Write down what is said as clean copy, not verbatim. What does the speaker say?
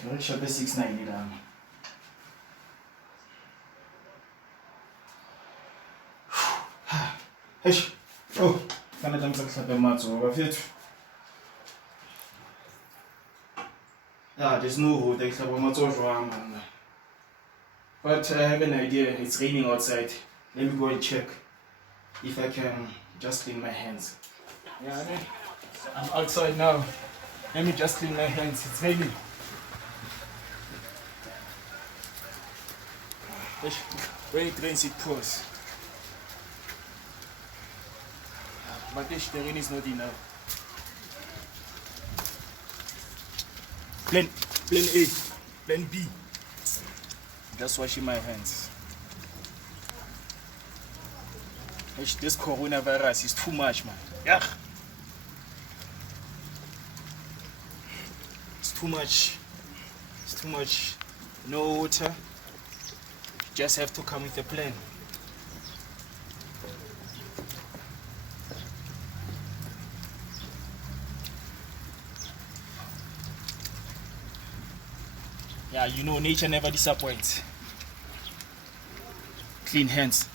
Shop 690 down. Hey, oh, can I jump to mat over here? Yeah, there's no road. I have but I have an idea. It's raining outside. Let me go and check if I can just clean my hands. Yeah, I'm outside now. Let me just clean my hands. It's raining. When it rains, it pours. But the rain is not enough. Plan A, plan B. Just washing my hands. This coronavirus is too much, man. Yeah. It's too much. It's too much. No water. Just have to come with a plan. Yeah, you know, nature never disappoints. Clean hands.